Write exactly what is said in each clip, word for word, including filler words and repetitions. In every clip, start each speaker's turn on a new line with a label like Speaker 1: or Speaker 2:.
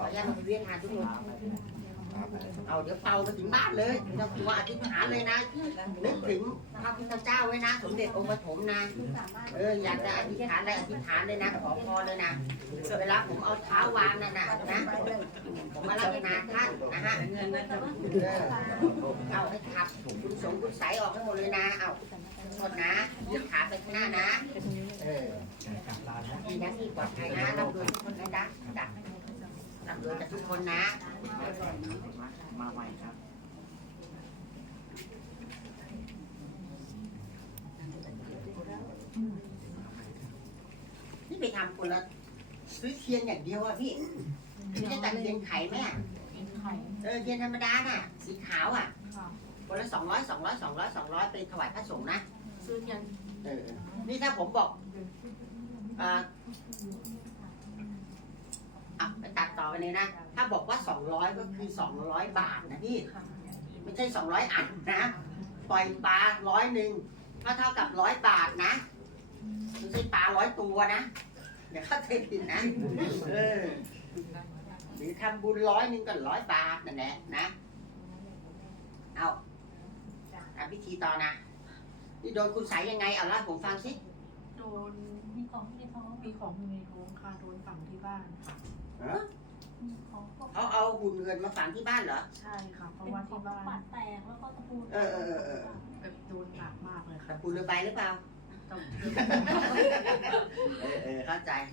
Speaker 1: ขออนุญาตมาเวียนหาทุกคนเอาเดี๋ยวเป่าไปถึงบ้านเลยเราตัวอธิษฐานเลยนะนึกถึงพระพุทธเจ้าไว้นะสมเด็จองค์ปฐมนะเอออยากจะอธิษฐานอะไรอธิษฐานเลยนะขอพรเลยนะเวลาผมเอาเท้าวางนั่นน่ะนะผมมารัตนาท่านนะฮะเออเอาให้ขับคุณสงคุณใสออกให้หมดเลยนะเอาโทษนะยืดขาไปข้างหน้านะเออดีนะที่ปลอดภัยนะรับด้วยทุกคนนะจ๊ะจ้ะรับด้วยกับทุกคนนะมาใหม่ครับนี่ไปทำคนละซื้อเทียนอย่างเดียวอะพี่ไม่ได้ตัดเทียนไข่ไหมอะเออเทียนธรรมดาน่ะสีขาวอะคนละสองร้อยสองร้อยสองร้อยสองร้อยไปถวายพระสงฆ์นะซื้อเทียนเออนี่ถ้าผมบอกอ่าอ่ะไปตัดต่อไปเลยนะถ้าบอกว่าสองร้อยก็คือสองร้อยบาทนะพี่ไม่ใช่สองร้อยอันนะปล่อยปลาร้อยหนึ่งก็เท่ากับร้อยบาทนะไม่ใช่ปลาร้อยตัวนะเดี๋ยวเข้าใจผิดนะเออหรือทำบุญร้อยหนึ่งก็ร้อยบาทนั่นแหละนะเอาทำพิธีต่อนะนี่โดนคุณใสยังไงเอาเล่าผมฟังสิ
Speaker 2: โดนมีของในท้องมีของในท้องค่ะโดนฝังที่บ้านค่ะ
Speaker 1: เขาเอาหุ่นเงินมาฝังที่บ้านเหรอ
Speaker 2: ใช่ค่ะเพราะว่าที่บ้าน
Speaker 3: ปัดแตกแล้วก็ตะปู
Speaker 1: เออเออเออ
Speaker 2: แบบโดนหนักมากเลยค่ะ
Speaker 1: ตะปูเรือใบหรือเปล่าเออเออเข้าใจ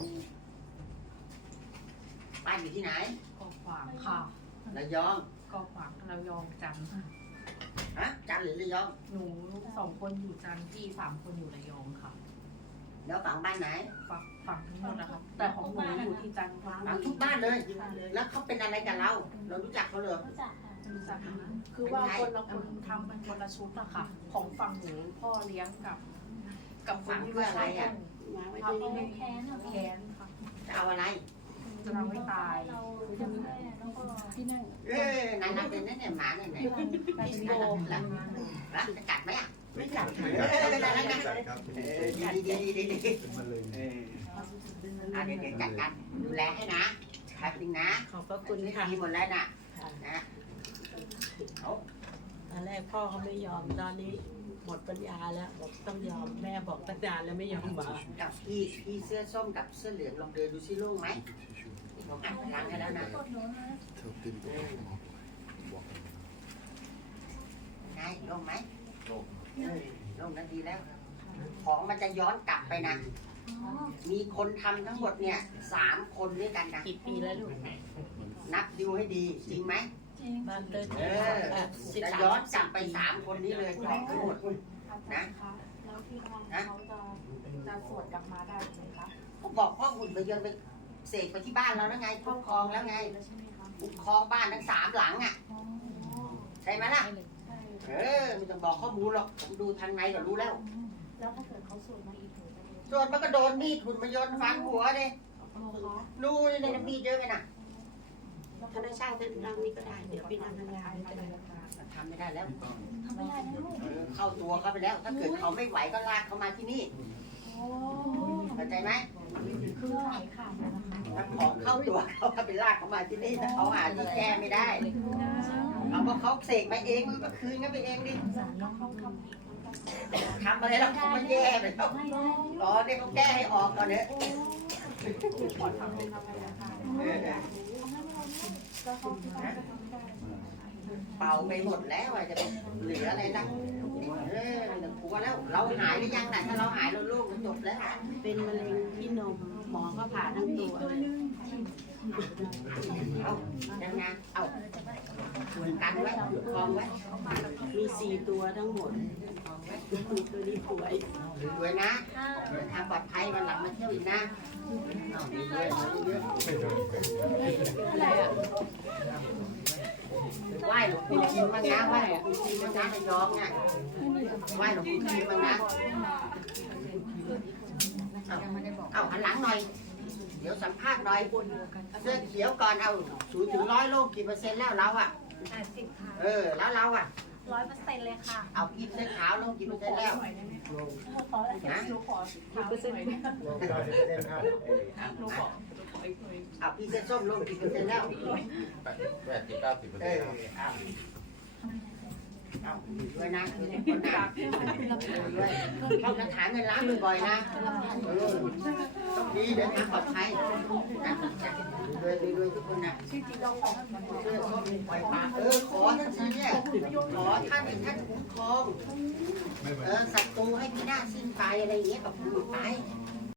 Speaker 1: บ้านอยู่ที่ไหน
Speaker 2: กอขวางค่ะ
Speaker 1: ระยอง
Speaker 2: กอขวางระยองจันทร์ค่ะ
Speaker 1: ฮะจันทร์หรือระยอง
Speaker 2: หนูสองคนอยู่จันทร์พี่สามคนอยู่ระยองค่ะ
Speaker 1: แล้วฝังบ้านไหน
Speaker 2: ฝังฝังทั้งหมดนะครับแต่ของหนูอยู่ที่จันทร์
Speaker 1: ฝังทุกบ้านเลยแล้วเขาเป็นอะไรกับเราเรารู้จักเขาเลย
Speaker 3: รู้จักค่ะ
Speaker 2: รู้จักคือว่าคนละคนทำเป็นคนละชุดอะค่ะของฝั่งหนูพ่อเลี้ยงกับกับ
Speaker 1: ฝังเพื่ออะไรอ่ะ
Speaker 3: ทำให้แค้น
Speaker 2: แค้นค่ะ
Speaker 1: จะเอาอะไร
Speaker 2: จะทำให้ตาย
Speaker 3: เราจะแม่แล้วก็
Speaker 2: พี่นั่ง
Speaker 1: เออนั่นนั่นเป็นนั่นเนี่ยหมาเนี่ยเนี่ย
Speaker 2: พี่โบ
Speaker 1: แล้วแล้วจะกัดไหมอ่ะ
Speaker 2: ไม่กัดค่ะ
Speaker 1: ไม่กัดครับดีดีดีดีดีเอออ่ะเดี๋ยวเดี๋ยวจัดการดูแลให้นะแป๊บนึงนะ
Speaker 2: ขอบพระคุณค่ะ
Speaker 1: ดีหมดแล้วน่ะนะ
Speaker 4: เขาตอนแรกพ่อเขาไม่ยอมตอนนี้หมดปัญญาแล้วบอกต้องยอมแม่บอกตั้งนานแล้วไม่ยอมมา
Speaker 1: กับพี่พี่เสื้อส้มกับเสื้อเหลืองลองเดินดูซิโล่งไหมผมอัดพลังให้แล้วนะไงโล่งไหมโล่งโล่งนั่นดีแล้วของมันจะย้อนกลับไปนะมีคนทำทั้งหมดเนี่ยสามคนด้วยกันนะ
Speaker 4: กี่ปีแล้วลูก
Speaker 1: นับดูให้ดีจริงไหม
Speaker 4: บ้านเดิน
Speaker 1: เออจะย้อนกลับไปสามคนนี้เลยของทั้งหมดนะ
Speaker 2: แล้วที่บ้านเขาจะจะสวดกลับมาได้ไหมคะ
Speaker 1: เขาบอกพ่อหุ่นไปเยือนไปเสกไปที่บ้านเราแล้วไงคุ้มครองแล้วไงคุ้มครองบ้านทั้งสามหลังอ่ะใช่ไหมล่ะเออไม่ต้องบอกข้อมูลหรอกผมดูทางในก็รู้แล้ว
Speaker 3: แล้วถ้าเกิดเขาสวดมาอีกถึง
Speaker 1: สวดมันก็โดนมีดหุ่นมาโยนฟันหัวเลยดูในน้ำมีดเยอะไปน่ะ
Speaker 4: ถ้าได้ช่างท่านนั่งนี่ก็ได้เดี๋ยวพี่นั่งทำงานไม่ได้
Speaker 1: ทำไม่ได้แล้ว
Speaker 3: ทำไม่ได้นะลูก
Speaker 1: เข้าตัวเขาไปแล้วถ้าเกิดเขาไม่ไหวก็ลากเขามาที่นี่เข้าใจไหม
Speaker 3: คือไหวค่ะ
Speaker 1: ถ้าของเข้าตัวเขาไปลากเขามาที่นี่แต่เขาหาที่แก้ไม่ได้เอาว่าเขาเสกมาเองมันก็คืนกันไปเองดิทำอะไรแล้วเขาไม่แย่ไปแล้วรอเนี่ยเขาแก้ให้ออกก่อนเนี่ยเป่าไปหมดแล้วจะเหลืออะไรนะเออแต่กลัวแล้วเราหายหรือยังน่ะถ้าเราหายเราลูกมันจบแล้ว
Speaker 4: เป็นมะเร็งที่นมหมอก็ผ่าทั้งตัว
Speaker 1: เอายังไงเอากันไว้คลองไว้
Speaker 4: มีสี่ตัวทั้งหมดตัวนี้ป่วย
Speaker 1: ป่วยนะทางปลอดภัยวันหลังมาเที่ยวอีกนะเอาดีเลยเยอะ
Speaker 4: อะไรอ่ะ
Speaker 1: ไหว้หลวงปู่ทิมบ้างนะไหว้หลวงปู่ทิมบ้างนะระยองเนี่ยไหว้หลวงปู่ทิมบ้างนะเอาหันหลังหน่อยเดี๋ยวสัมภาษณ์หน่อยเสื้อเขียวก่อนเอาศูนย์ถึงร้อยโลกี่เปอร์เซ็นต์แล้วเราอ่ะ
Speaker 3: แปดสิบค่ะ
Speaker 1: เออแล้วเราอ่ะ
Speaker 3: ร้อยเปอร์เซ็นต์เลยค่ะ
Speaker 1: เอาพี่เสื้อขาวลงกี่เปอร์เซ็นต์แล้ว
Speaker 3: ขออะไรนะหนูขอ
Speaker 2: กี่เปอร์เซ็นต์หนูขอ
Speaker 1: อ่ะพี่เส้นส้มลงกี่เปอร์เซ็นต์แล้ว
Speaker 5: แปดสิบเก้าสิบเปอร์
Speaker 1: เอ
Speaker 5: เซ็น
Speaker 1: อ
Speaker 5: ต์
Speaker 1: เอาเอาด้วยนะคือคนนะด้วยท่องคาถาเงินล้านบ่อยๆนะเออต้องดีเดินทางปลอดภัยนะด้วยด้วยทุกคนนะเสื้อส้มปล่อยปากเออขอท่านทีเนี่ยขอท่านให้ท่านคุ้มครองเออศัตรูให้พินาศสิ้นไปอะไรอย่างเงี้ยกับคุณไป
Speaker 5: อ